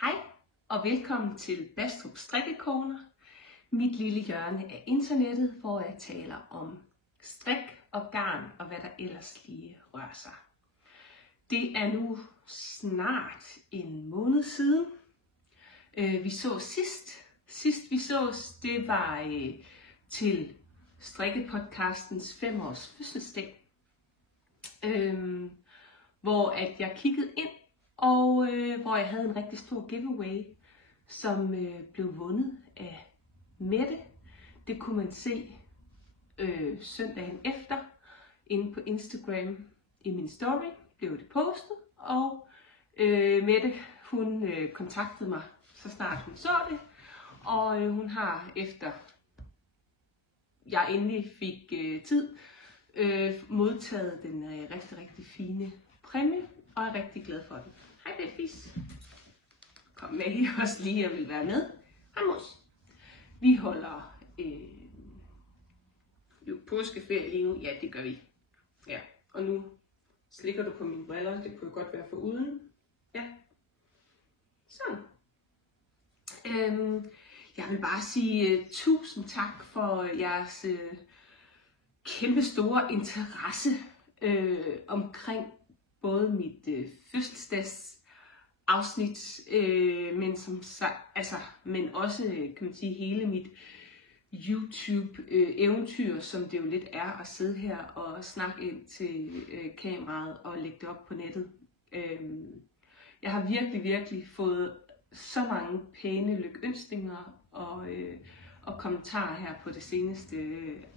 Hej og velkommen til Bastrup Strikkecorner, mit lille hjørne af internettet, hvor jeg taler om strik og garn og hvad der ellers lige rører sig. Det er nu snart en måned siden, vi så sidst vi sås, det var til strikkepodcastens 5-års fødselsdag, hvor at jeg kiggede ind, og hvor jeg havde en rigtig stor giveaway, som blev vundet af Mette. Det kunne man se søndagen efter inde på Instagram i min story, blev det postet, og Mette hun kontaktede mig, så snart hun så det, og hun har efter jeg endelig fik tid modtaget den rigtig fine præmie, og er rigtig glad for den. Hej Betfis. Kom med her også lige, jeg vil være med. Hej mos. Vi holder påskeferie lige nu. Ja, det gør vi. Ja, og nu slikker du på mine briller. Det kunne godt være foruden. Ja. Sådan. Jeg vil bare sige tusind tak for jeres kæmpe store interesse omkring både mit fødselsdags afsnit, men også kan man sige hele mit YouTube eventyr, som det jo lidt er at sidde her og snakke ind til kameraet og lægge det op på nettet. Jeg har virkelig fået så mange pæne lykønskninger og kommentarer her på det seneste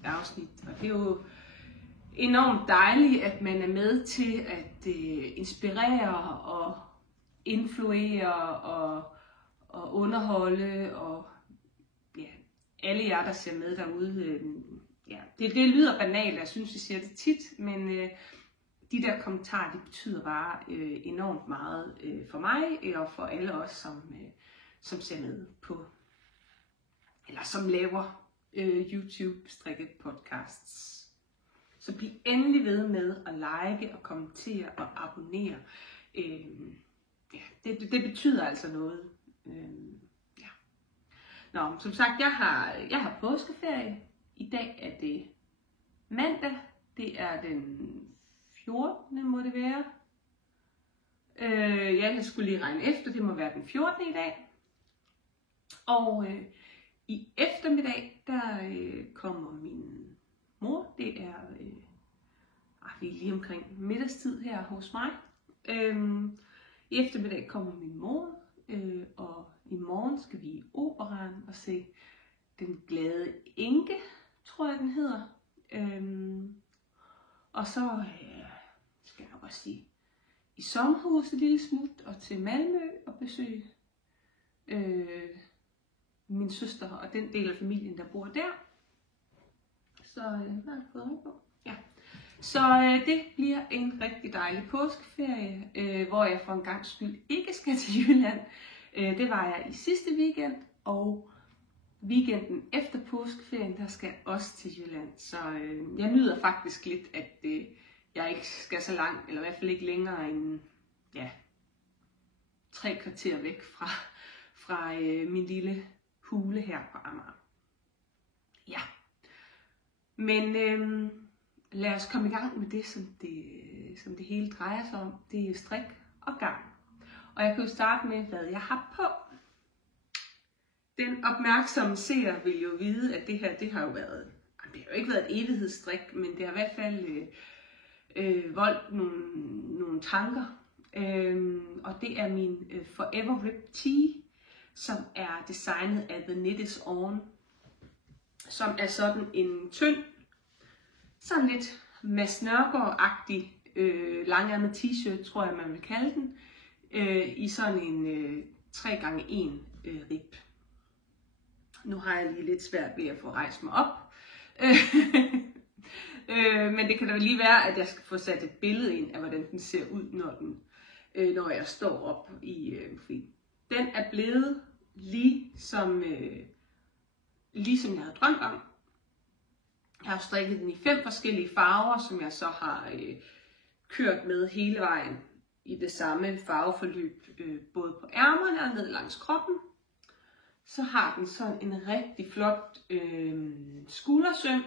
afsnit, og det er jo enormt dejligt, at man er med til at inspirere og influere og underholde, og ja, alle jer, der ser med derude. Det lyder banalt, jeg synes, jeg siger det tit, men de der kommentarer, det betyder bare enormt meget for mig, og for alle os, som ser med på, eller som laver YouTube strikket podcasts. Så bliv endelig ved med at like og kommentere og abonnere. Det betyder altså noget. Nå, som sagt, jeg har påskeferie. I dag er det mandag. Det er den 14. må det være. Jeg skulle lige regne efter. Det må være den 14. i dag. Og i eftermiddag, der kommer min mor. Det er vi er lige omkring middagstid her hos mig. I eftermiddag kommer min mor, og i morgen skal vi i operaen og se Den Glade Enke, tror jeg den hedder. Og så skal jeg også i sommerhus et lille smut og til Malmø og besøge min søster og den del af familien, der bor der. Så hvad har jeg fået øje på? Ja. Så det bliver en rigtig dejlig påskeferie, hvor jeg for en gangs skyld ikke skal til Jylland. Det var jeg i sidste weekend, og weekenden efter påskeferien, der skal jeg også til Jylland. Så jeg nyder faktisk lidt, at jeg ikke skal så langt, eller i hvert fald ikke længere end 3 kvarter væk fra min lille hule her på Amager. Ja, men lad os komme i gang med det, som det hele drejer sig om. Det er strik og garn. Og jeg kan jo starte med, hvad jeg har på. Den opmærksomme seer vil jo vide, at det her, det har jo ikke været et evighedsstrik, men det har i hvert fald voldt nogle tanker. Og det er min Forever Rip Tee, som er designet af The Knit Is On, som er sådan en tynd, sådan lidt Mads Nørgaard-agtig langærmet t-shirt, tror jeg man vil kalde den, i sådan en 3x1 rib. Nu har jeg lige lidt svært ved at få rejst mig op, men det kan da lige være, at jeg skal få sat et billede ind af, hvordan den ser ud, når jeg står op i den er blevet ligesom jeg havde drømt om. Jeg har strikket den i 5 forskellige farver, som jeg så har kørt med hele vejen i det samme farveforløb, både på ærmerne og ned langs kroppen. Så har den sådan en rigtig flot skuldersøm,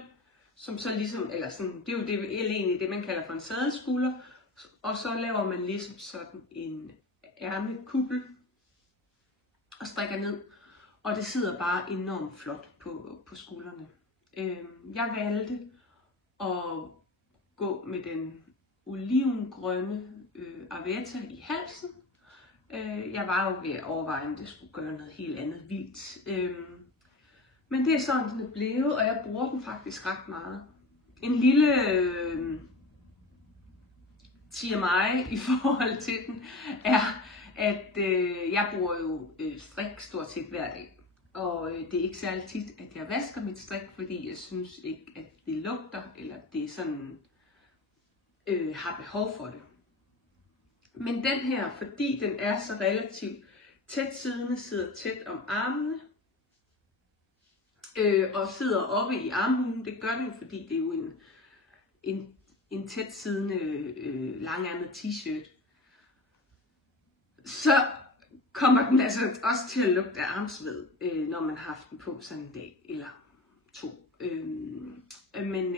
som så ligesom, eller sådan, det er jo egentlig det, man kalder for en sadelskulder. Og så laver man ligesom sådan en ærmekuppel og strikker ned. Og det sidder bare enormt flot på skuldrene. Jeg valgte at gå med den olivengrønne Arvetta i halsen. Jeg var jo ved at overveje, om det skulle gøre noget helt andet vildt. Men det er sådan, den er blevet, og jeg bruger den faktisk ret meget. En lille TMI i forhold til den er, at jeg bruger jo strik stort set hver dag. Og det er ikke særlig tit, at jeg vasker mit strik, fordi jeg synes ikke, at det lugter, eller det sådan har behov for det. Men den her, fordi den er så relativt tæt siddende, sidder tæt om armene, og sidder oppe i armhulen. Det gør den, fordi det er jo en tæt siddende langærmet t-shirt. Så kommer den altså også til at lugte af armsved, når man har haft den på sådan en dag eller to. Men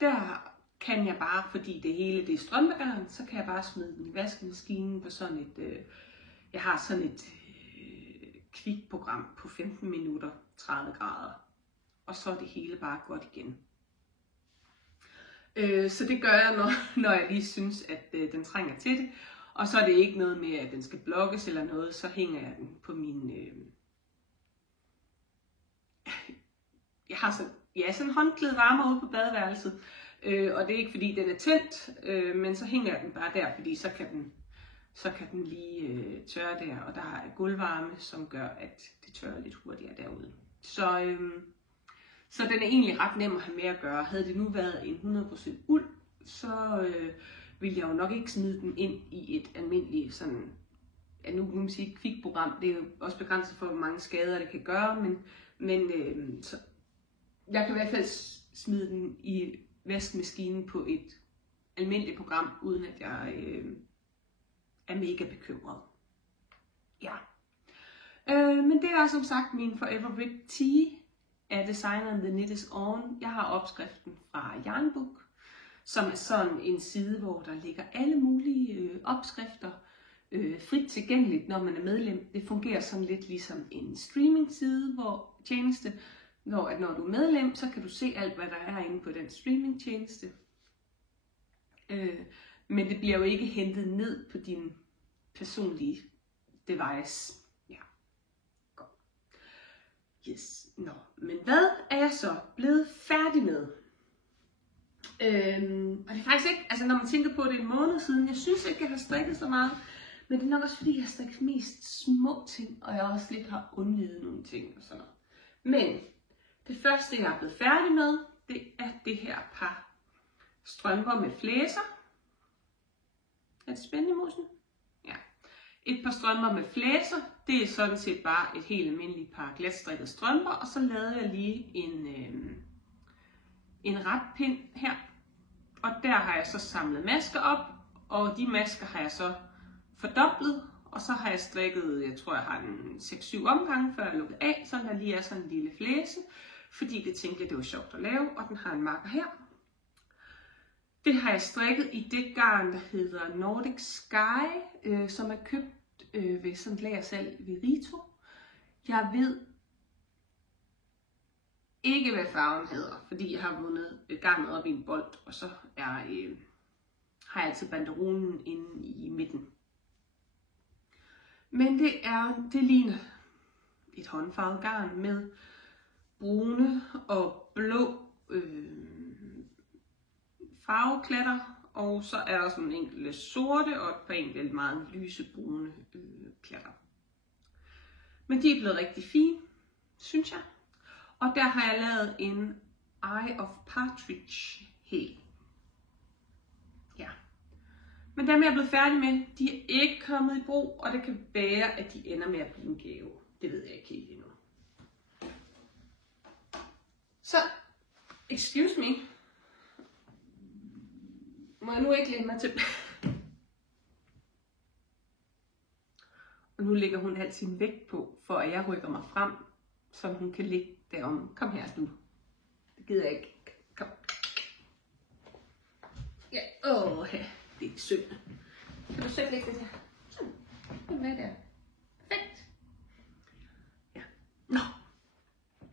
der kan jeg bare, fordi det hele det er strømpegarn, så kan jeg bare smide den i vaskemaskinen på sådan et, jeg har sådan et kvikprogram på 15 minutter, 30 grader. Og så er det hele bare godt igen. Så det gør jeg, når jeg lige synes, at den trænger til det. Og så er det ikke noget med, at den skal blokkes eller noget, så hænger jeg den på min... Jeg har sådan en håndklæde varmer ude på badeværelset. Og det er ikke fordi den er tændt, men så hænger jeg den bare der, fordi så kan den lige tørre der. Og der er gulvvarme, som gør, at det tørrer lidt hurtigere derude. Så den er egentlig ret nem at have med at gøre. Havde det nu været en 100% uld, så ville jeg jo nok ikke smide den ind i et almindeligt sådan, nu kan man sige kvikprogram. Det er jo også begrænset for, hvor mange skader det kan gøre, men så jeg kan i hvert fald smide den i vaskemaskinen på et almindeligt program, uden at jeg er mega bekymret. Ja. Men det er som sagt min Forever Rib Tee af designeren The Knit Is On. Jeg har opskriften fra Yarnbook, som er sådan en side, hvor der ligger alle mulige opskrifter frit tilgængeligt, når man er medlem. Det fungerer sådan lidt ligesom en streaming-side, hvor tjeneste, når du er medlem, så kan du se alt, hvad der er inde på den streaming-tjeneste. Men det bliver jo ikke hentet ned på din personlige device. Ja, godt. Yes. Nå, men hvad er jeg så blevet færdig med? Og det er faktisk ikke, altså når man tænker på det en måned siden, jeg synes ikke, jeg har strikket så meget. Men det er nok også fordi, jeg har strikket mest små ting, og jeg også lidt har undvidet nogle ting og sådan noget. Men det første, jeg er blevet færdig med, det er det her par strømper med flæser. Er det spændende, Musen? Ja. Et par strømper med flæser, det er sådan set bare et helt almindeligt par glatstrikkede strømper, og så lavede jeg lige en retpind her. Og der har jeg så samlet masker op, og de masker har jeg så fordoblet, og så har jeg strikket, jeg tror jeg har en 6-7 omgange, før jeg lukkede af, så der lige er sådan en lille flæse, fordi det tænkte jeg, det var sjovt at lave, og den har en marker her. Det har jeg strikket i det garn, der hedder Nordic Sky, som er købt ved sådan et lagersalg ved Rito. Jeg ved ikke, hvad farven hedder, fordi jeg har vundet garnet op i en bold, og så har jeg altid banderolen inde i midten. Men det ligner et håndfarvet garn med brune og blå farveklatter, og så er der sådan en enkelt sorte og et par enkelte meget lysebrune klatter. Men de er blevet rigtig fine, synes jeg. Og der har jeg lavet en Eye of Partridge hæl. Ja. Men dem jeg er blevet færdig med, de er ikke kommet i brug, og det kan være, at de ender med at blive en gave. Det ved jeg ikke helt endnu. Så, excuse me. Må jeg nu ikke læne mig tilbage? nu lægger hun al sin vægt på, for at jeg rykker mig frem, så hun kan ligge derom. Kom her, du. Det gider jeg ikke. Kom. Ja, det er synd. Kan du selv lægge det der? Sådan. Kom med der. Perfekt. Ja. Nå.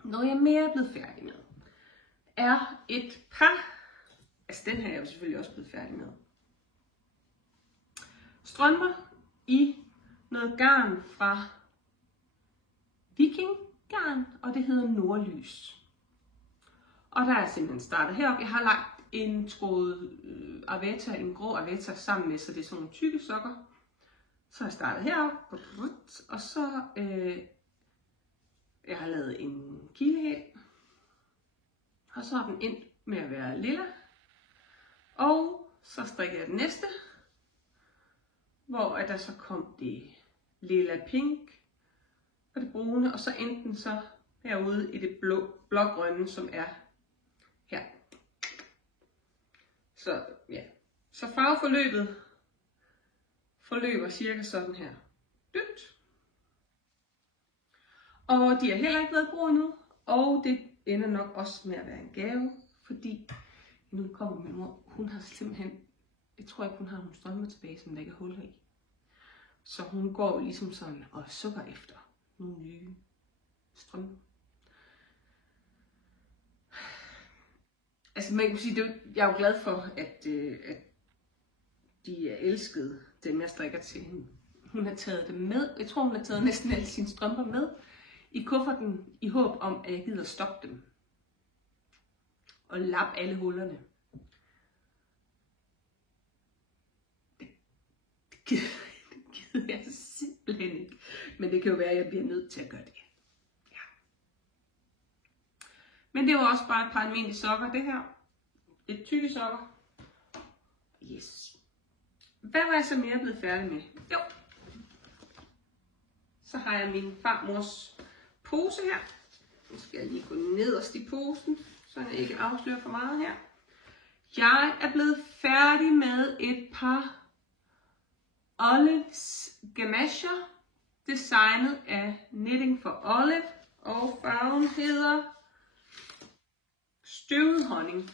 Noget jeg mere er blevet færdig med, er et par. Altså den her er jeg jo selvfølgelig også blevet færdig med. Strømper i noget garn fra Viking Garn, og det hedder Nordlys. Og der er simpelthen startet heroppe. Jeg har lagt en tråd Aveta, en grå Aveta sammen med, så det er sådan nogle tykke sokker. Så har jeg startet heroppe, og så jeg har lavet en kilehæl, og så har den endt med at være lilla. Og så strikker jeg den næste, hvor der så kom det lilla pink og det brune, og så endte den så herude i det blågrønne, som er her. Så ja, så farveforløbet forløber cirka sådan her. Dybt. Og de har heller ikke været grå endnu, og det ender nok også med at være en gave, fordi nu kommer min mor, hun har simpelthen, jeg tror ikke hun har nogle strømper tilbage, som der ikke er huller i. Så hun går ligesom sådan og sukker efter nogle nye strømper. Altså man kan sige, jeg er jo glad for, at de er elskede, dem jeg strikker til hende. Hun har taget dem med, jeg tror hun har taget næsten alle sine strømper med i kufferten, i håb om, at jeg gider stoppe dem. Og lappe alle hullerne. Det gider jeg simpelthen ikke. Men det kan jo være, at jeg bliver nødt til at gøre det. Ja. Men det var også bare et par almindelige sokker, det her. Et tykke sokker. Yes. Hvad var jeg så mere blevet færdig med? Jo. Så har jeg min farmors pose her. Nu skal jeg lige gå nederst i posen, så jeg ikke afslører for meget her. Jeg er blevet færdig med et par Olives gamasher, designet af Knitting for Olive, og farven hedder Støvet Honning.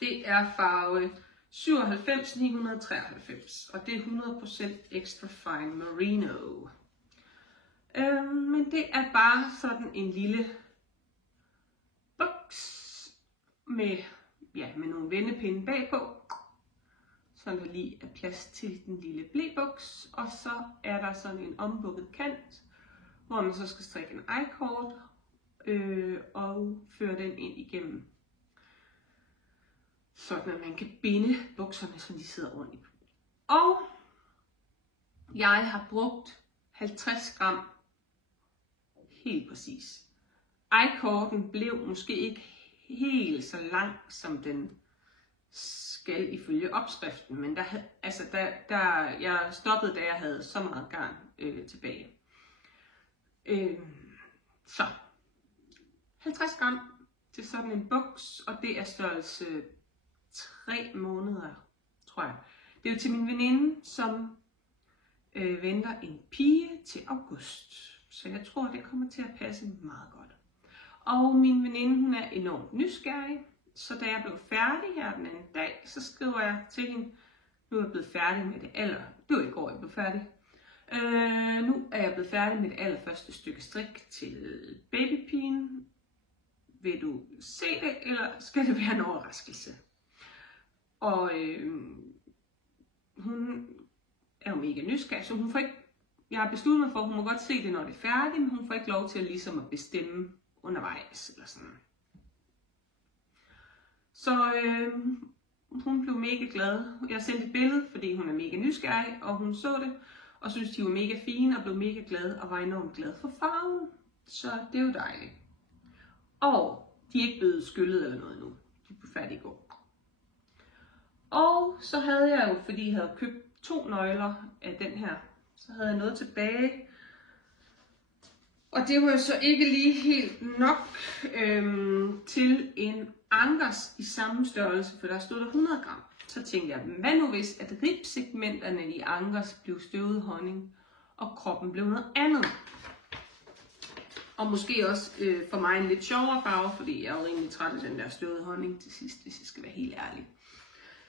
Det er farve 97-993, og det er 100% extra fine merino. Men det er bare sådan en lille boks med nogle vendepinde bagpå, så der lige er plads til den lille blebuks, og så er der sådan en ombukket kant, hvor man så skal strikke en I-cord og føre den ind igennem, sådan at man kan binde bukserne, så de sidder ordentligt på. Og jeg har brugt 50 gram helt præcis. I-corden blev måske ikke helt så lang, som den skal ifølge opskriften, men jeg stoppede, da jeg havde så meget garn tilbage. Så 50 gram til sådan en buks, og det er størrelse 3 måneder, tror jeg. Det er jo til min veninde, som venter en pige til august, så jeg tror, det kommer til at passe meget godt. Og min veninde, hun er enormt nysgerrig, så da jeg blev færdig her den anden dag, så skriver jeg til hende, nu er jeg blevet færdig med det det var i går, jeg blev færdig. Nu er jeg blevet færdig med det allerførste stykke strik til babypigen. Vil du se det, eller skal det være en overraskelse? Og hun er jo mega nysgerrig, så hun får ikke, jeg har besluttet mig for, at hun må godt se det, når det er færdigt, men hun får ikke lov til at, ligesom at bestemme undervejs, eller sådan. Så hun blev mega glad. Jeg sendte et billede, fordi hun er mega nysgerrig, og hun så det, og synes de var mega fine, og blev mega glad, og var enormt glad for farven. Så det er jo dejligt. Og de er ikke blevet skyllet eller noget nu. De blev færdige i går. Og så havde jeg jo, fordi jeg havde købt 2 nøgler af den her, så havde jeg noget tilbage. Og det var jo så ikke lige helt nok til en Angers i samme størrelse, for der stod der 100 gram. Så tænkte jeg, hvad nu hvis at ribsegmenterne i Angers blev støvet honning, og kroppen blev noget andet. Og måske også for mig en lidt sjovere farve, fordi jeg er jo rimelig træt af den der støvede honning til sidst, hvis jeg skal være helt ærlig.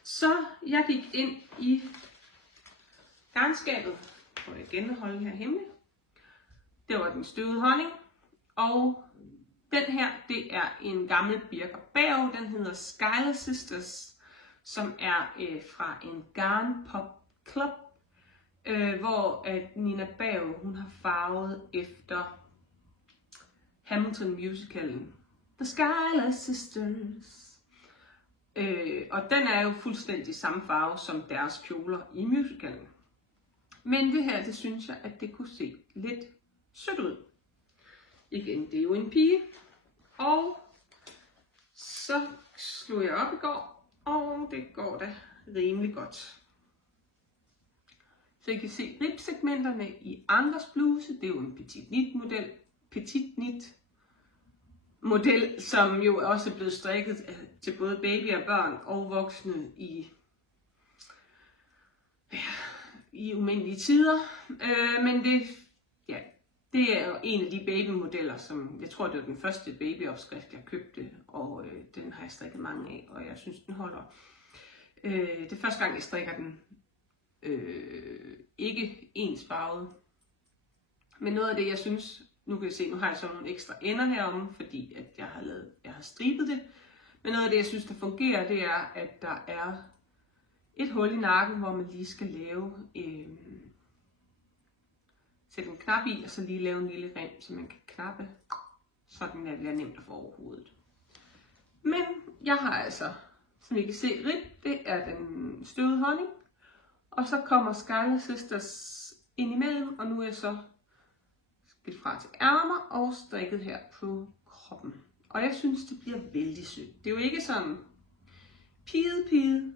Så jeg gik ind i garnskabet, og igen at holde her hemmeligt. Det var den støvede honning, og den her, det er en gammel Birker Berg, den hedder Skylar Sisters, som er fra en Garn Pop Club, hvor at Nina Berg, hun har farvet efter Hamilton musicalen The Skylar Sisters. Og den er jo fuldstændig samme farve som deres kjoler i musicalen. Men det her, det synes jeg, at det kunne se lidt sødt ud. Igen, det er jo en pige. Og så slog jeg op i går, og det går da rimelig godt. Så I kan se ribsegmenterne i Ankers bluse. Det er jo en petit knit model, som jo også er blevet strikket til både babyer, børn og voksne i umindelige tider. Men det er jo en af de babymodeller, som jeg tror, det var den første babyopskrift, jeg købte, og den har jeg strikket mange af, og jeg synes, den holder. Det er første gang, jeg strikker den ikke ensfarvet. Men noget af det, jeg synes, nu kan I se, nu har jeg så nogle ekstra ender heromme, fordi at jeg har stribet det. Men noget af det, jeg synes, der fungerer, det er, at der er et hul i nakken, hvor man lige skal sætte en knap i, og så lige lave en lille rem, så man kan knappe, sådan at det er nemt at få over hovedet. Men jeg har altså, som I kan se, rib, det er den støvede honning, og så kommer Skylar Sisters ind imellem, og nu er jeg så skidt fra til ærmer og strikket her på kroppen. Og jeg synes, det bliver vældig sødt. Det er jo ikke sådan pide,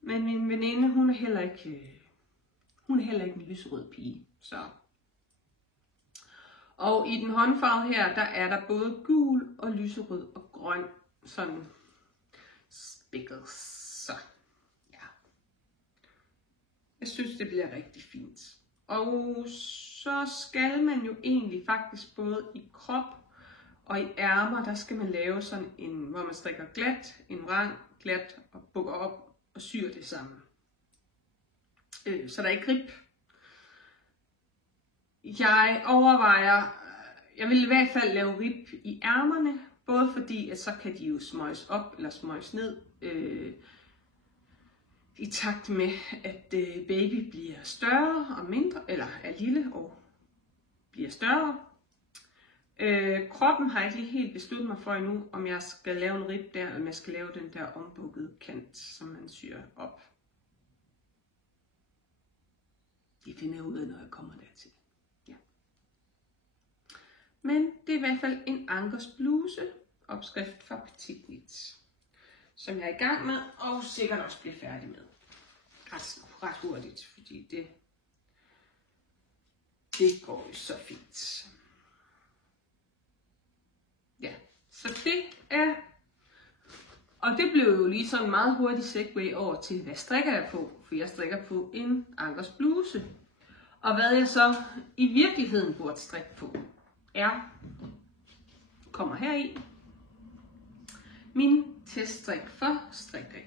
men min veninde, hun er heller ikke en lyserød pige. Så. Og i den håndfarve her, der er der både gul og lyserød og grøn, sådan spikkels. Så ja. Jeg synes, det bliver rigtig fint. Og så skal man jo egentlig faktisk både i krop og i ærmer, der skal man lave sådan en, hvor man strikker glat, en vrang, glat og bukker op og syr det sammen. Så der er ikke grib. Jeg overvejer, jeg vil i hvert fald lave rib i ærmerne, både fordi at så kan de jo smøges op eller smøges ned, i takt med at baby bliver større og mindre, eller er lille og bliver større. Kroppen har jeg ikke lige helt besluttet mig for endnu, om jeg skal lave en rib der, eller om jeg skal lave den der ombukkede kant, som man syr op. Det finder jeg ud af, når jeg kommer dertil. Ja. Men det er i hvert fald en Ankers bluse, opskrift fra Petit Knit, som jeg er i gang med, og sikkert også bliver færdig med. Ret hurtigt, fordi det går jo så fint. Ja, så det er, og det blev jo lige sådan en meget hurtig segway over til, hvad strikker jeg på? For jeg strikker på en Ankers bluse. Og hvad jeg så i virkeligheden burde strikke på, kommer her i, min teststrik for strikrik.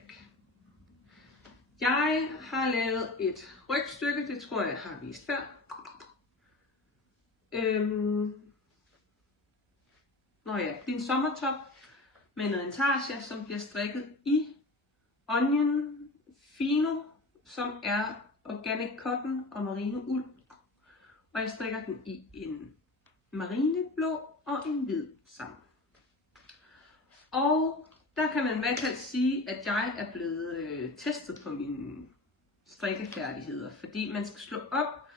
Jeg har lavet et rygstykke, det tror jeg har vist før. Det er en sommertop med noget intarsia, som bliver strikket i Onion Fino, som er organic cotton og merino uld. Og jeg strikker den i en marineblå og en hvid sammen. Og der kan man i hvert fald sige, at jeg er blevet testet på mine strikkefærdigheder, fordi man skal slå op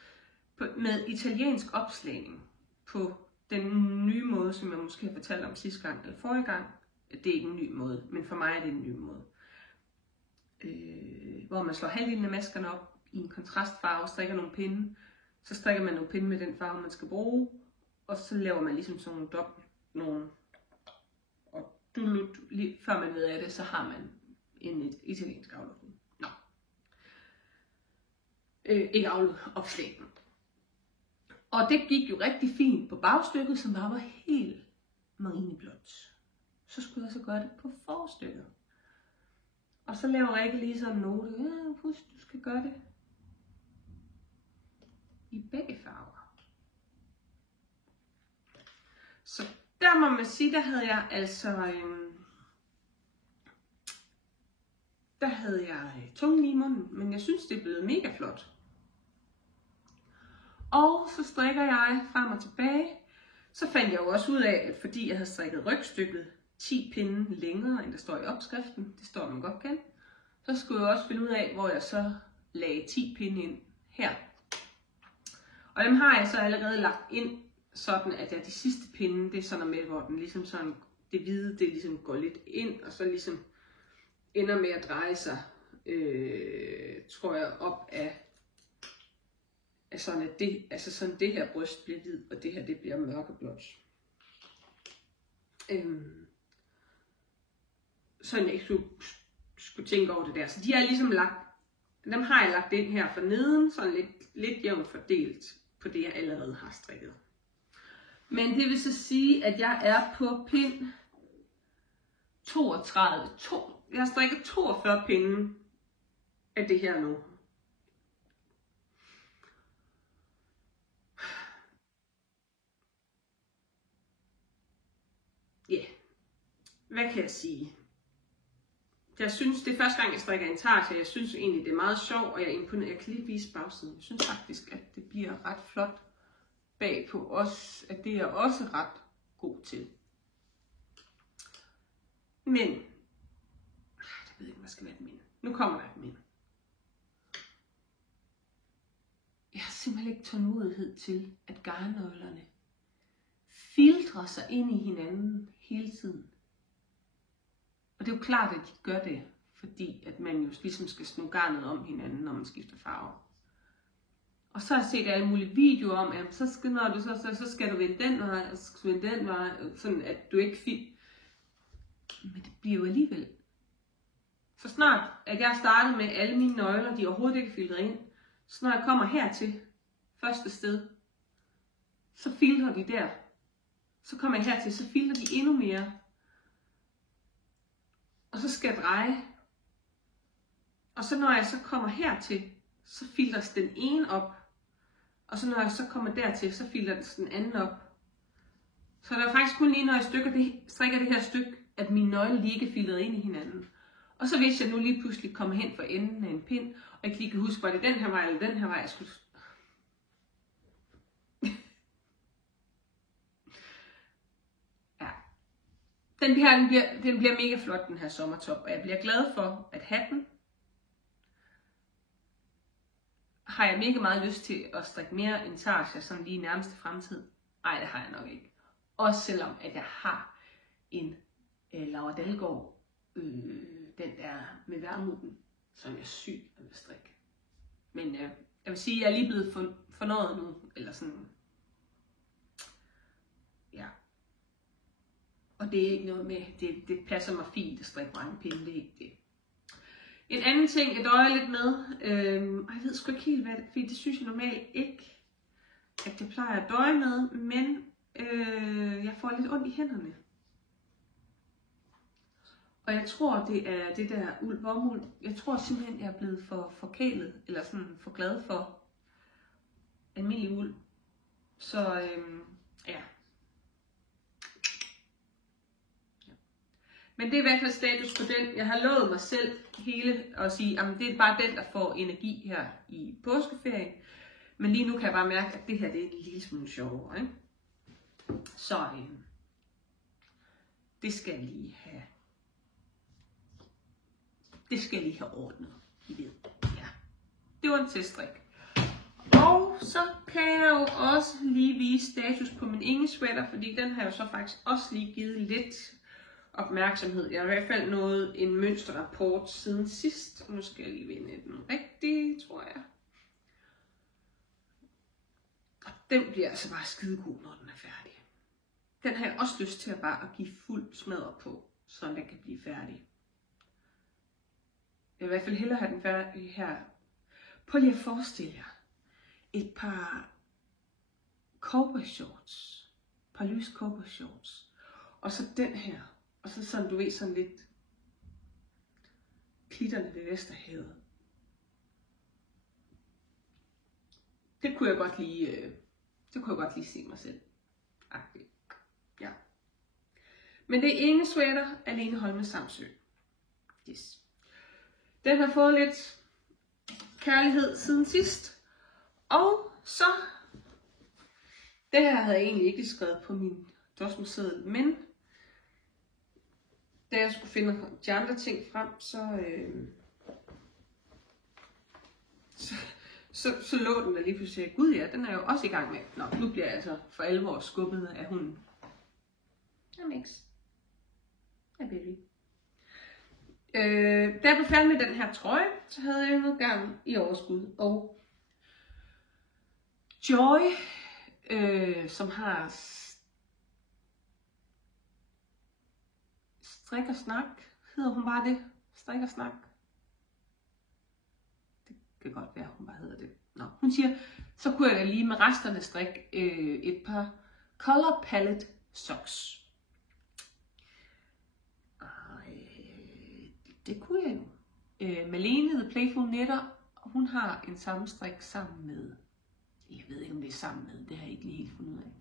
med italiensk opslagning på den nye måde, som jeg måske har fortalt om sidste gang eller forrige gang. Det er ikke en ny måde, men for mig er det en ny måde. Hvor man slår halvdelen af maskerne op i en kontrastfarve, strikker nogle pinde, så strikker man nogle pinde med den farve, man skal bruge, og så laver man ligesom sådan nogle og lige før man ved af det, så har man en italiensk avlet. Ikke avlet, opslag. Og det gik jo rigtig fint på bagstykket, som bare var helt marineblåt. Så skulle jeg så gøre det på forstykket. Og så laver Rikke lige sådan en note. Ja, husk, du skal gøre det i begge farver. Så der må man sige, der havde jeg altså... Der havde jeg tungen i munden, men jeg synes, det er blevet mega flot. Og så strikker jeg frem og tilbage. Så fandt jeg jo også ud af, at fordi jeg havde strikket rygstykket 10 pinde længere, end der står i opskriften, det står man godt kan, så skulle jeg også finde ud af, hvor jeg så lagde 10 pinde ind her. Og dem har jeg så allerede lagt ind, sådan at de sidste pinde, det er sådan med, hvor den ligesom sådan, det hvide, det ligesom går lidt ind, og så ligesom ender med at dreje sig, tror jeg, op af sådan at det, altså sådan det her bryst bliver hvid, og det her det bliver mørkeblåt. Sådan jeg ikke skulle tænke over det der. Så de er ligesom lagt, dem har jeg lagt ind her for neden, sådan lidt jævnt fordelt på det jeg allerede har strikket. Men det vil så sige, at jeg er på pind 32. Jeg har strikket 42 pinde af det her nu. Ja, yeah. Hvad kan jeg sige? Jeg synes, det er første gang, jeg strikker intarsia. Jeg synes egentlig, det er meget sjovt, og jeg er imponeret. Jeg kan lige vise bagsiden. Jeg synes faktisk, at det bliver ret flot bagpå også, at det er jeg også ret god til. Men, jeg ved ikke, hvad skal være et men. Nu kommer der et men. Jeg har simpelthen ikke tålmodighed til, at garnnøglerne filtrer sig ind i hinanden hele tiden. Og det er jo klart, at de gør det, fordi at man jo ligesom skal snu garnet om hinanden, når man skifter farve. Og så har jeg set alle mulige videoer om, at så skal, når du så skal du vende den vej, og så skal du vende den vej, sådan at du ikke Men det bliver jo alligevel. Så snart, at jeg starter med alle mine nøgler, de overhovedet ikke filtret ind, så når jeg kommer hertil, første sted, så filtrer de der. Så kommer jeg hertil, så filtrer de endnu mere. Og så skal jeg dreje. Og så når jeg så kommer hertil, så filtres den ene op. Og så når jeg så kommer dertil, så filtres den anden op. Så der er faktisk kun lige, når jeg strikker det her stykke, at mine nøgle lige ikke er filtret ind i hinanden. Og så hvis jeg nu lige pludselig kommer hen for enden af en pind, og ikke lige kan huske, var det den her vej eller den her vej, jeg skulle... Ja. Den bliver mega flot, den her sommertop, og jeg bliver glad for at have den. Har jeg mega meget lyst til at strikke mere intarsia sådan lige i nærmeste fremtid? Nej, det har jeg nok ikke. Også selvom at jeg har en Laura Dalgaard, den der med værmuten, som jeg er syg af at strikke. Men jeg vil sige, at jeg er lige blevet fornøjet nu, eller sådan, ja. Og det er ikke noget med, det passer mig fint at strikke mange pinde, det er ikke det. En anden ting, jeg døjer lidt med, jeg ved sgu ikke helt hvad det, fordi det synes jeg normalt ikke, at jeg plejer at døje med, men jeg får lidt ondt i hænderne. Og jeg tror, det er det der bomuld. Jeg tror simpelthen, jeg er blevet for forkælet, eller sådan for glad for almindelig uld. Så ja. Men det er i hvert fald status på den. Jeg har lovet mig selv hele at sige, at det er bare den, der får energi her i påskeferien. Men lige nu kan jeg bare mærke, at det her det er en lille smule sjovere. Ikke? Så det skal jeg lige have. Det skal jeg lige have ordnet. I ved. Ja. Det var en teststrik. Og så kan jeg jo også lige vise status på min Inge-sweater, fordi den har jeg jo så faktisk også lige givet lidt opmærksomhed. Jeg har i hvert fald nået en mønsterrapport siden sidst. Nu skal jeg lige vende den rigtigt, tror jeg. Og den bliver altså bare skidegod, når den er færdig. Den har jeg også lyst til at bare give fuld smadret på, så den kan blive færdig. Jeg vil i hvert fald hellere have den færdig her. Prøv lige at forestille jer et par cowboy shorts. Par lys cowboy shorts. Og så den her. Og så sådan, du ved, sådan lidt klitterne ved Vesterhavet. Det kunne jeg godt lige se mig selv. Ja. Men det er Inge Sweater af Lene Holme Samsø. Yes. Den har fået lidt kærlighed siden sidst. Og så, det her havde jeg egentlig ikke skrevet på min dosmerseddel, men da jeg skulle finde de andre ting frem, så lå den der lige pludselig. Gud ja, den er jo også i gang med. Nå, nu bliver jeg altså for alvor skubbet af hunden. Mix. Baby. Da jeg blev færdig med den her trøje, så havde jeg noget gang i overskud. Og Joy, som har Strik og Snak, hedder hun bare det? Strik og Snak. Det kan godt være, hun bare hedder det. Nå, hun siger, så kunne jeg da lige med resterne strikke et par Color Palette socks. Det kunne jeg jo. Malene The Playful Knitter, hun har en sammenstrik sammen med, jeg ved ikke om det er sammen med, det har jeg ikke lige helt fundet ud af.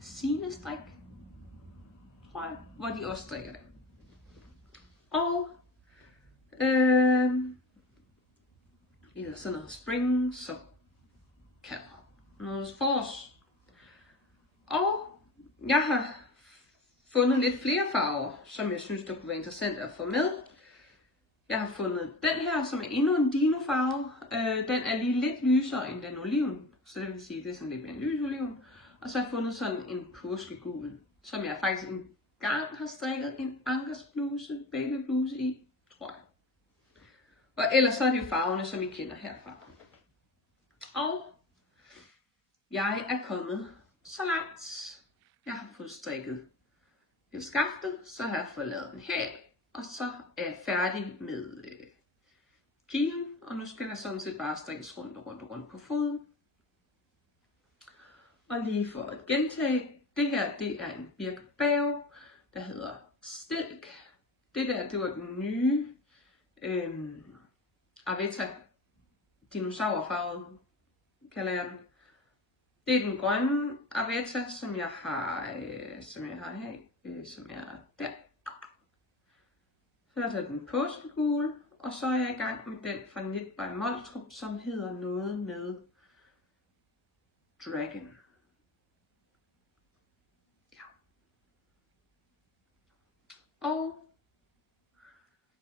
Signe Strik, tror jeg, hvor de også strikker det. Og eller sådan noget spring, så kan noget forårs. Og jeg har fundet lidt flere farver, som jeg synes, der kunne være interessant at få med. Jeg har fundet den her, som er endnu en dino-farve. Den er lige lidt lysere end den oliven, så det vil sige, det er sådan lidt mere en lys oliven. Og så har jeg fundet sådan en påskegul, som jeg faktisk engang har strikket en ankersbluse, babybluse i, tror jeg. Og ellers så er det jo farverne, som I kender herfra. Og jeg er kommet så langt. Jeg har fået strikket skaftet, så har jeg fået lavet en hæl, og så er jeg færdig med kilen, og nu skal der sådan set bare strikkes rundt på foden. Og lige for at gentage, det her, det er en Birkebæv, der hedder Stilk. Det der, det var den nye Arvetta dinosaurfarvede, kalder jeg den. Det er den grønne Arvetta, som jeg har her, som er der. Så er der den påskegule, og så er jeg i gang med den fra Knit by Moltrup, som hedder noget med Dragon. Ja. Og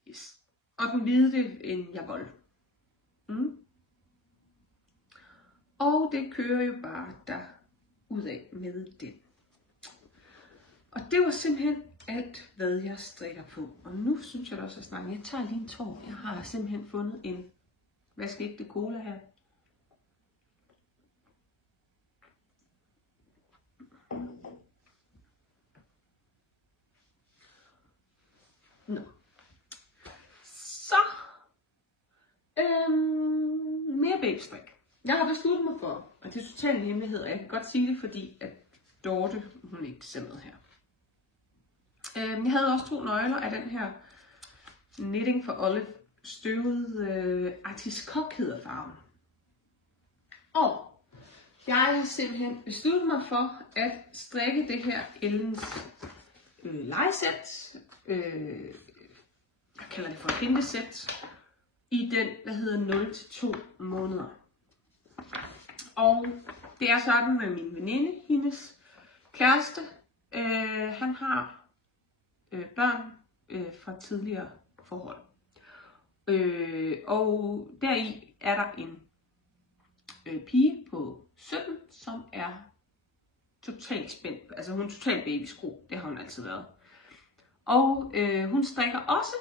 yes. Og den hvide, det er en Javol. Og det kører jo bare derudad med den. Og det var simpelthen alt, hvad jeg strikker på. Og nu synes jeg da også at snakke. Jeg tager lige en tår. Jeg har simpelthen fundet en vaskeægte cola her. Nå. Så. Mere babystrik. Jeg har besluttet mig for, og det er totalt en hemmelighed, og jeg kan godt sige det, fordi at Dorte, hun ikke ser med her. Jeg havde også 2 nøgler af den her Knitting for Olive støvede Artiskok hedder farven. Og jeg har simpelthen besluttet mig for at strikke det her Ellens lejesæt. Jeg kalder det for et hintesæt. I den, der hedder 0-2 måneder. Og det er sådan med min veninde, hendes kæreste. Han har børn fra tidligere forhold. Og deri er der en pige på 17, som er totalt spændt. Altså hun er totalt babyskro, det har hun altid været. Og hun strikker også.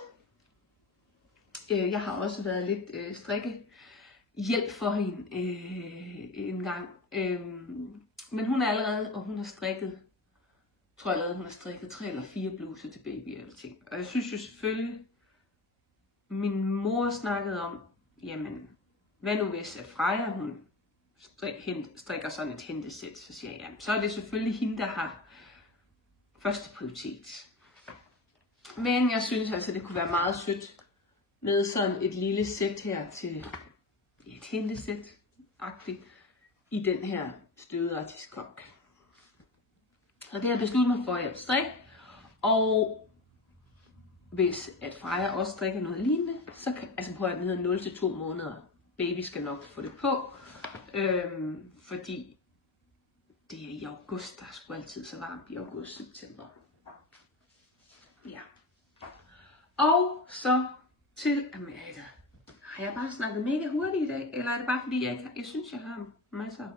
Jeg har også været lidt strikkehjælp for hende en gang. Men hun er allerede, og hun har strikket, tror jeg allerede, hun har strikket 3 eller 4 bluser til baby eller ting. Og jeg synes jo selvfølgelig, min mor snakkede om, jamen, hvad nu hvis at Freja, hun strikker sådan et hentesæt, så siger jeg, så er det selvfølgelig hende, der har første prioritet. Men jeg synes altså, det kunne være meget sødt med sådan et lille sæt her til et hentesæt-agtigt i den her støvede artiskok. Så det har jeg besluttet mig for, at jeg vil strikke. Og hvis at Freja også strikker noget lignende, så kan, altså prøv at den hedder 0 til 2 måneder. Baby skal nok få det på. Fordi det er i august, der er sgu altid så varmt i august-september. Ja. Og så til Amanda. Har jeg bare snakket mega hurtigt i dag, eller er det bare fordi, jeg synes, jeg har masser?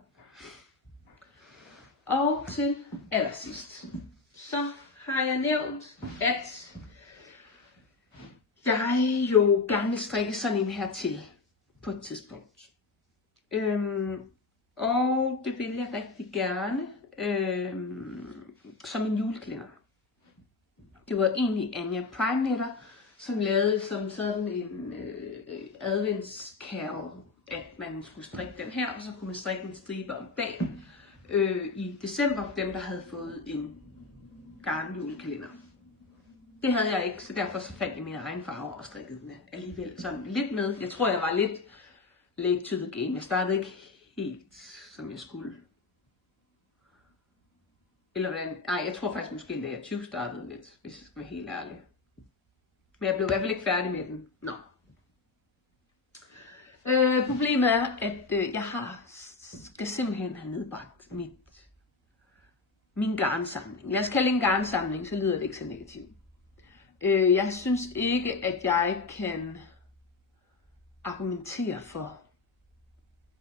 Og til allersidst, så har jeg nævnt, at jeg jo gerne vil strikke sådan en her til på et tidspunkt. Og det vil jeg rigtig gerne som en julekalender. Det var egentlig Anja Prime Knitter, som lavede som sådan en adventscarol, at man skulle strikke den her, og så kunne man strikke en stribe om dagen i december, dem der havde fået en garn julekalender. Det havde jeg ikke, så derfor så fandt jeg mine egne farver og strikkede den alligevel sådan lidt med. Jeg tror, jeg var lidt late to the game. Jeg startede ikke helt, som jeg skulle. Eller hvordan? Nej, jeg tror faktisk måske, at jeg 20 startede lidt, hvis jeg skal være helt ærlig. Men jeg blev i hvert fald ikke færdig med den. Nå. Problemet er, at jeg skal simpelthen have nedbragt min garnsamling. Lad os kalde det en garnsamling, så lyder det ikke så negativt. Jeg synes ikke, at jeg kan argumentere for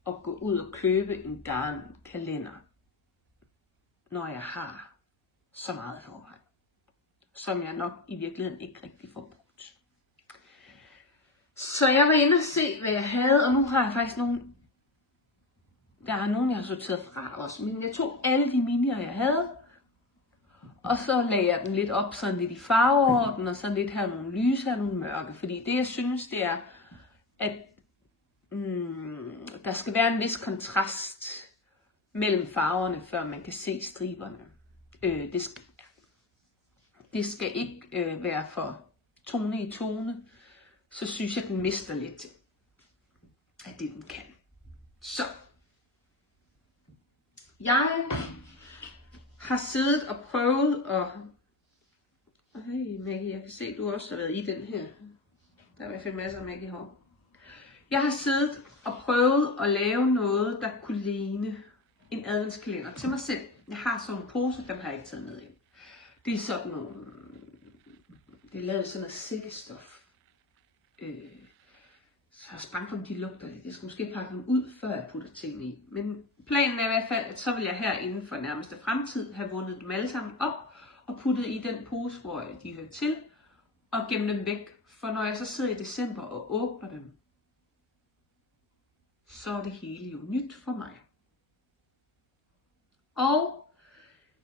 at gå ud og købe en garnkalender, når jeg har så meget i forvejen, som jeg nok i virkeligheden ikke rigtig får brugt. Så jeg var inde og se, hvad jeg havde, og nu har jeg faktisk jeg har sorteret fra også, men jeg tog alle de minier, jeg havde, og så lagde jeg den lidt op sådan lidt i farveorden, og så lidt her nogle lyse og nogle mørke, fordi det jeg synes, det er, at der skal være en vis kontrast mellem farverne, før man kan se striberne. Det skal ikke være for tone i tone, så synes jeg, den mister lidt af det, den kan. Så jeg har siddet og prøvet at... Hey Maggie, jeg kan se, at du også har været i den her. Der er i hvert fald masser af Maggie hår. Jeg har siddet og prøvet at lave noget, der kunne ligne en adventskalender til mig selv. Jeg har sådan nogle poser, dem har jeg ikke taget med ind. Det er sådan nogle... Det er lavet sådan noget silkestof. Så jeg er bange for, om de lugter lidt. Jeg skal måske pakke dem ud, før jeg putter tingene i. Men planen er i hvert fald, at så vil jeg her inden for nærmeste fremtid have vundet dem alle sammen op og puttet i den pose, hvor de hører til, og gemme dem væk. For når jeg så sidder i december og åbner dem, så er det hele jo nyt for mig. Og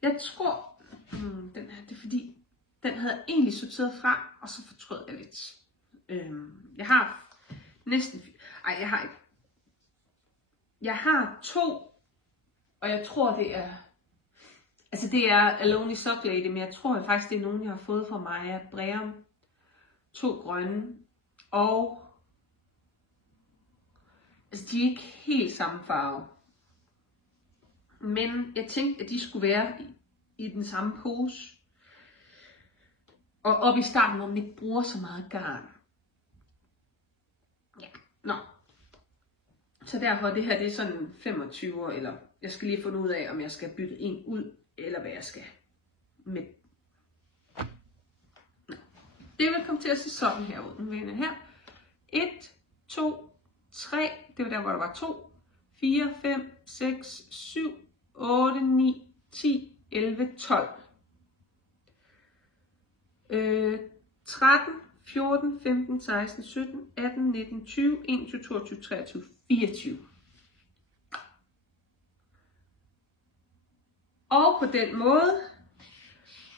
jeg tror, den her, det er fordi, den havde jeg egentlig sorteret fra, og så fortrød jeg lidt. Jeg har næsten... Ej, jeg har ikke. Jeg har 2, og jeg tror, det er... Altså, det er Alone Sock Lady, men jeg tror faktisk, det er nogen, jeg har fået fra Maja Breum. 2 grønne, og... Altså, de er ikke helt samme farve. Men jeg tænkte, at de skulle være i den samme pose. Og op i starten, hvor man ikke bruger så meget garn. Ja, nå. Så derfor, det her det er sådan 25 år, eller jeg skal lige finde ud af, om jeg skal bytte en ud, eller hvad jeg skal med. Nå. Det vil komme til at se sådan her ud. Nu vender her. 1, 2, 3, det var der, hvor der var 2, 4, 5, 6, 7, 8, 9, 10, 11, 12. 13, 14, 15, 16, 17, 18, 19, 20, 21, 22, 23, 24. Og på den måde,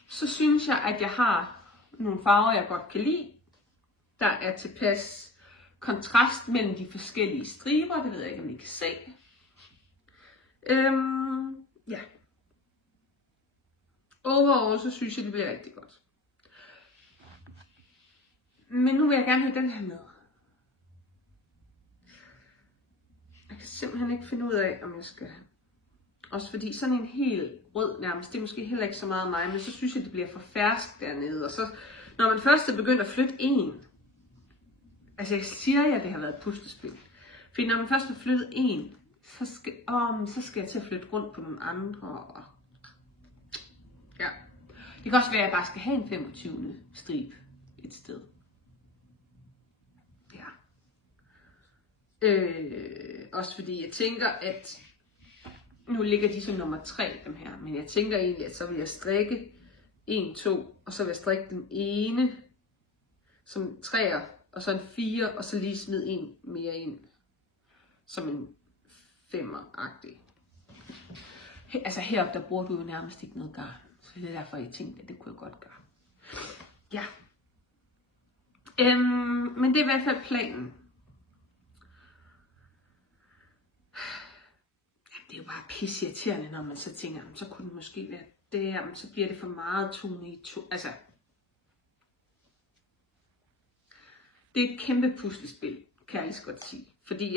så synes jeg, at jeg har nogle farver, jeg godt kan lide. Der er tilpas kontrast mellem de forskellige striber, det ved jeg ikke, om I kan se. Ja. Overall, så synes jeg, det bliver rigtig godt. Men nu vil jeg gerne have den her med. Jeg kan simpelthen ikke finde ud af, om jeg skal. Også fordi sådan en helt rød nærmest, det er måske heller ikke så meget mig, men så synes jeg, det bliver for fersk dernede. Og så, når man først er begyndt at flytte en, altså jeg siger jer, det har været et puslespil. Fordi når man først har flyttet en, så skal jeg til at flytte rundt på nogle andre. Og ja. Det kan også være, at jeg bare skal have en 25. stribe et sted. Ja. Også fordi jeg tænker, at nu ligger de som nummer 3, dem her. Men jeg tænker egentlig, at så vil jeg strikke 1, 2, og så vil jeg strikke den ene som 3'er, og så en 4, og så lige smide en mere ind. Som en 5'er-agtig. Altså heroppe, der bruger du jo nærmest ikke noget garn. Så det er derfor, jeg tænkte, at det kunne jeg godt gøre. Ja. Men det er i hvert fald planen. Det er jo bare pisseirriterende, når man så tænker, så kunne det måske være der, men så bliver det for meget tone i to. Altså, det er et kæmpe puslespil, kan jeg lige så godt sige. Fordi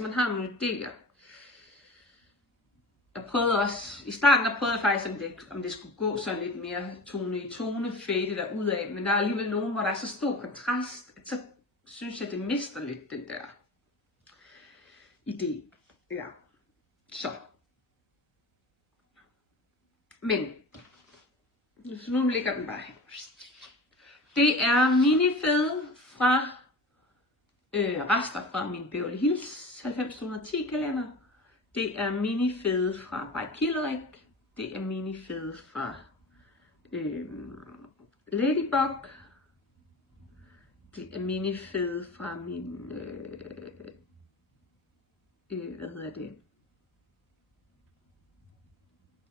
man har nogle idéer. Jeg prøvede også, i starten der prøvede jeg faktisk, om det skulle gå sådan lidt mere tone i tone, fade derudad, men der er alligevel nogen, hvor der er så stor kontrast, at så synes jeg, det mister lidt den der idé. Ja. Så. Men, så nu ligger den bare her. Det er minifede fra rester fra min Beverly Hills 90-210 kalender. Det er minifede fra By Kilerik. Det er minifede fra Ladybug. Det er minifede fra min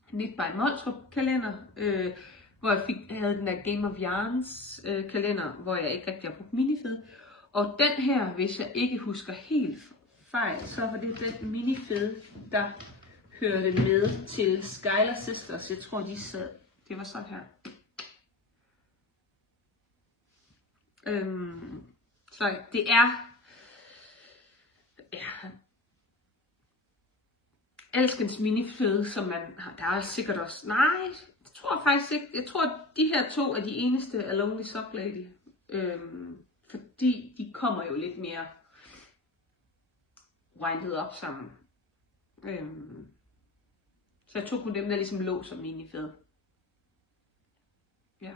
Knit by Moltrup kalender, hvor jeg havde den der Game of Yarns kalender, hvor jeg ikke rigtig har brugt minifede. Og den her, hvis jeg ikke husker helt fejl, så var det den minifede, der hørte med til Skylar Sisters. Jeg tror, det var sådan her. Så det er alskens minifede, som man har. Der er sikkert også. Nej, det tror jeg faktisk ikke. Jeg tror, at de her 2 er de eneste af Lonely Sock Lady. Fordi de kommer jo lidt mere winded op sammen. Så jeg tog kun dem, der ligesom lå som minifede. Ja.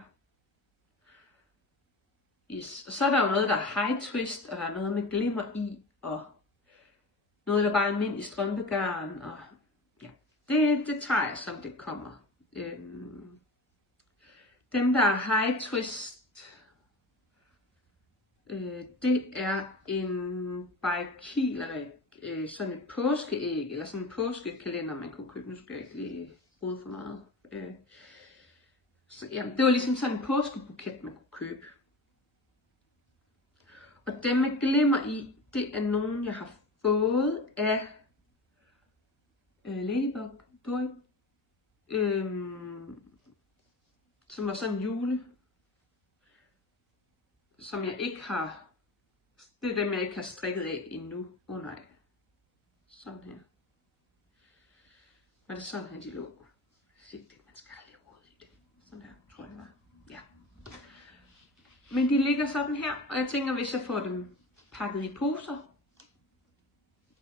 Yes. Og så er der jo noget, der er high twist, og der er noget med glimmer i, og noget, der bare er almindelig strømpegarn, og ja, det tager jeg, som det kommer. Dem, der er high twist, det er en By Kilerik, sådan et påskeæg, eller sådan en påskekalender, man kunne købe. Nu skal jeg ikke lige rode for meget. Så, ja, det var ligesom sådan en påskebuket, man kunne købe. Og dem med glimmer i, det er nogen, jeg har fået af Ladybug Dory, som var sådan en jule, som jeg ikke har, det er dem jeg ikke har strikket af endnu. Nej, sådan her. Var det sådan her, de lå? Se det, man skal have lidt råd i det. Sådan her, tror jeg det var. Ja. Men de ligger sådan her, og jeg tænker, hvis jeg får dem pakket i poser,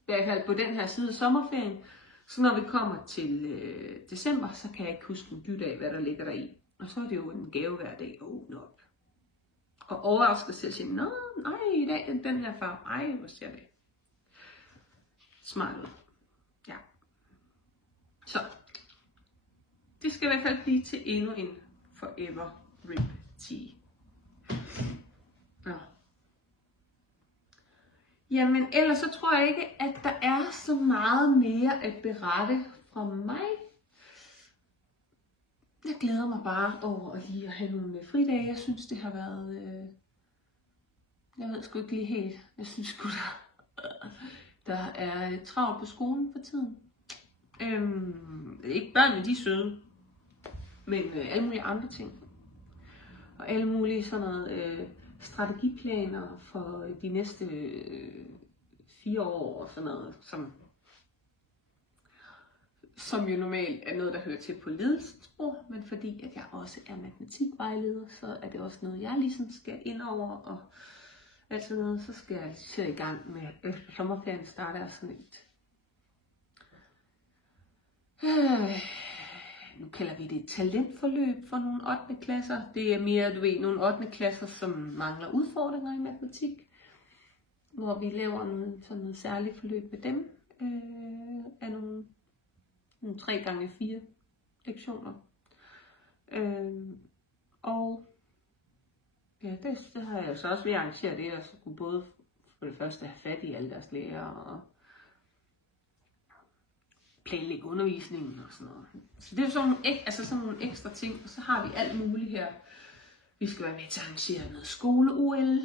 i hvert fald på den her side af sommerferien, så når vi kommer til december, så kan jeg ikke huske en dyt af, hvad der ligger der i. Og så er det jo en gave hver dag at åbne op. Og overraske sig og sige, nå, nej, i dag er den her farve. Ej, hvor ser det smart ud. Ja. Så. Det skal i hvert fald blive til endnu en Forever Rip Tee. Ja. Jamen ellers så tror jeg ikke, at der er så meget mere at berette fra mig. Jeg glæder mig bare over lige at have nogle fridage. Jeg synes det har været, jeg ved sgu ikke lige helt, jeg synes sgu der er travlt på skolen for tiden. Ikke børnene, de er søde, men alle mulige andre ting. Og alle mulige sådan noget strategiplaner for de næste 4 år og sådan noget, som jo normalt er noget, der hører til på ledelsesspor, men fordi at jeg også er matematikvejleder, så er det også noget, jeg ligesom skal ind over, og alt sådan noget, så skal jeg sætte i gang med, at efter sommerferien starter jeg sådan et, nu kalder vi det et talentforløb for nogle 8. klasser. Det er mere, du ved, nogle 8. klasser, som mangler udfordringer i matematik, hvor vi laver sådan noget særligt forløb med dem, af nogle 3x4 lektioner. Og ja, det har jeg så også ved at arrangere det, og så kunne både for det første have fat i alle deres lærere og planlægge undervisningen og sådan noget. Så det er jo sådan nogle ekstra ting, og så har vi alt muligt her. Vi skal være med til at arrangere noget skole-OL.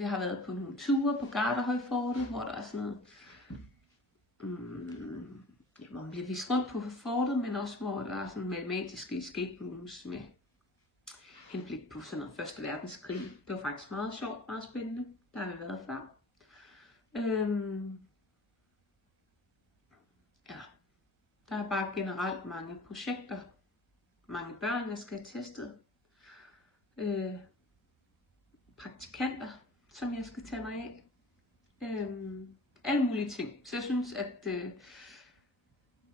Jeg har været på nogle ture på Garderhøjfortet, hvor der er sådan noget, hvor man bliver vist rundt på fortet, men også hvor der er sådan matematiske escape rooms med henblik på sådan noget 1. verdenskrig. Det var faktisk meget sjovt, meget spændende. Der har vi været før. Ja, der er bare generelt mange projekter, mange børn, der skal have testet. Praktikanter, som jeg skal tage mig af. Alle mulige ting. Så jeg synes, at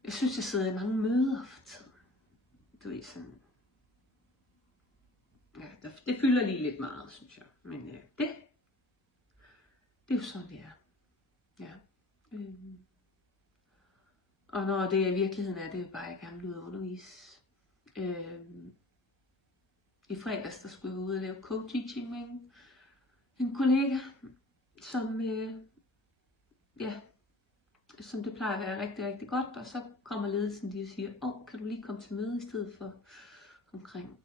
jeg sidder i mange møder for tiden. Du ved sådan. Ja, det fylder lige lidt meget, synes jeg. Men det er jo sådan, det er. Ja. Og når det i virkeligheden er, det er bare, jeg gerne vil ud og undervise. I fredags, der skulle jeg ud og lave co-teaching med en kollega, som som det plejer at være rigtig, rigtig godt. Og så kommer ledelsen lige og siger, kan du lige komme til møde i stedet for omkring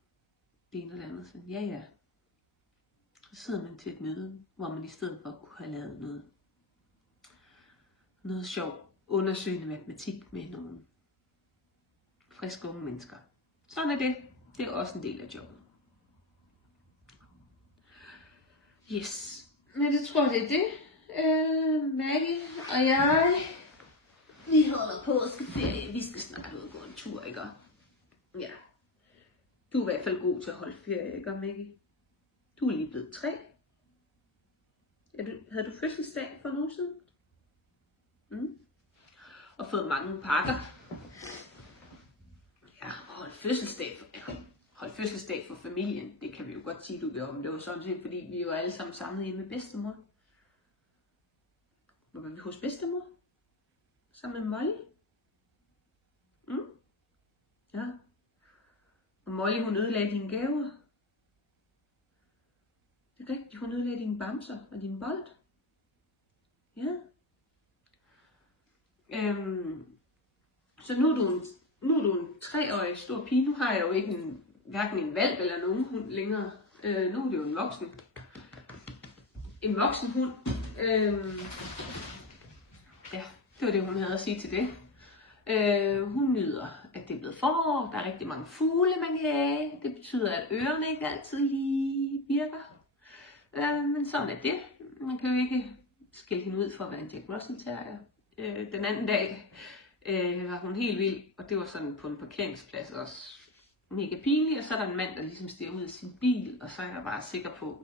det ene eller andet. Så ja. Så sidder man til et møde, hvor man i stedet for kunne have lavet noget sjovt undersøgende matematik med nogle friske unge mennesker. Sådan er det. Det er også en del af jobbet. Yes. Men det tror jeg, det er det. Maggie og jeg, vi holder på at skal ferie. Vi skal snart ud og gå en tur, ikke? Ja. Du er i hvert fald god til at holde ferie, ikke, Maggie? Du er lige blevet 3. Havde du fødselsdag for en uge siden? Og fået mange pakker. Ja, hold fødselsdag for familien. Det kan vi jo godt sige, du gjorde. Men det var sådan set, fordi vi var alle sammen samlet hjemme med bedstemor. Hvor var vi hos bedstemor? Sammen med Molly. Ja. Og Molly, hun ødelagde dine gaver. Det er rigtigt, hun ødelagde dine bamser og din bold. Ja. Så nu er du en 3-årig stor pige. Nu har jeg jo ikke hverken en hvalp eller nogen hund længere. Nu er det jo en voksen hund. Ja, det var det, hun havde at sige til det. Hun nyder, at det er blevet forår. Der er rigtig mange fugle, man kan have. Det betyder, at ørerne ikke altid lige virker. Men sådan er det. Man kan jo ikke skille hende ud for at være en Jack Russell Terrier. Den anden dag var hun helt vild, og det var sådan på en parkeringsplads også mega pinligt. Og så er der en mand, der ligesom stiger ud af sin bil, og så er jeg bare sikker på,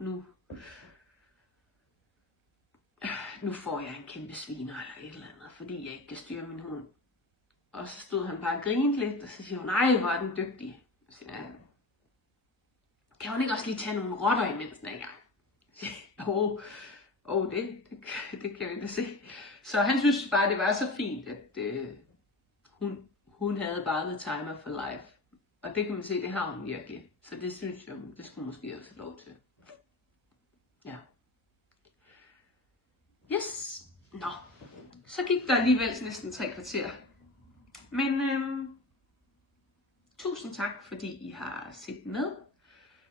nu får jeg en kæmpe sviner eller et eller andet, fordi jeg ikke kan styre min hund. Og så stod han bare og grinede lidt, og så siger hun, nej, hvor er den dygtig. Og så siger jeg, kan hun ikke også lige tage nogle rotter imens den er i gang? Det kan vi da se. Så han synes bare, det var så fint, at hun havde bare the timer for life. Og det kan man se, det har hun virkelig. Så det synes jeg, det skulle måske også have lov til. Ja. Yes. Nå. Så gik der alligevel næsten 3 kvarter. Men tusind tak, fordi I har set med.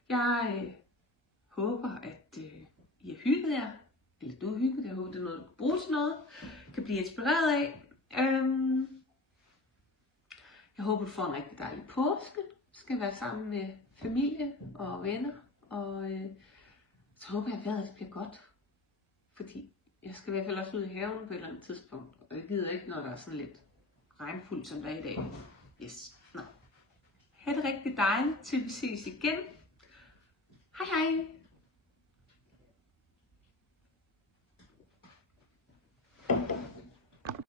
Jeg håber, at I har hygget jer. Eller du har hygget jer. Jeg håber, det er noget, du kan bruge til noget. Kan blive inspireret af. Jeg håber, du får en rigtig dejlig påske. Du skal være sammen med familie og venner. Og så håber jeg, at vejret bliver godt. Fordi jeg skal i hvert fald også ud i haven på et eller andet tidspunkt. Og jeg gider ikke, når der er sådan lidt regnfuldt, som der er i dag. Yes. Nå. Ha' det rigtig dejligt, til vi ses igen. Hej hej!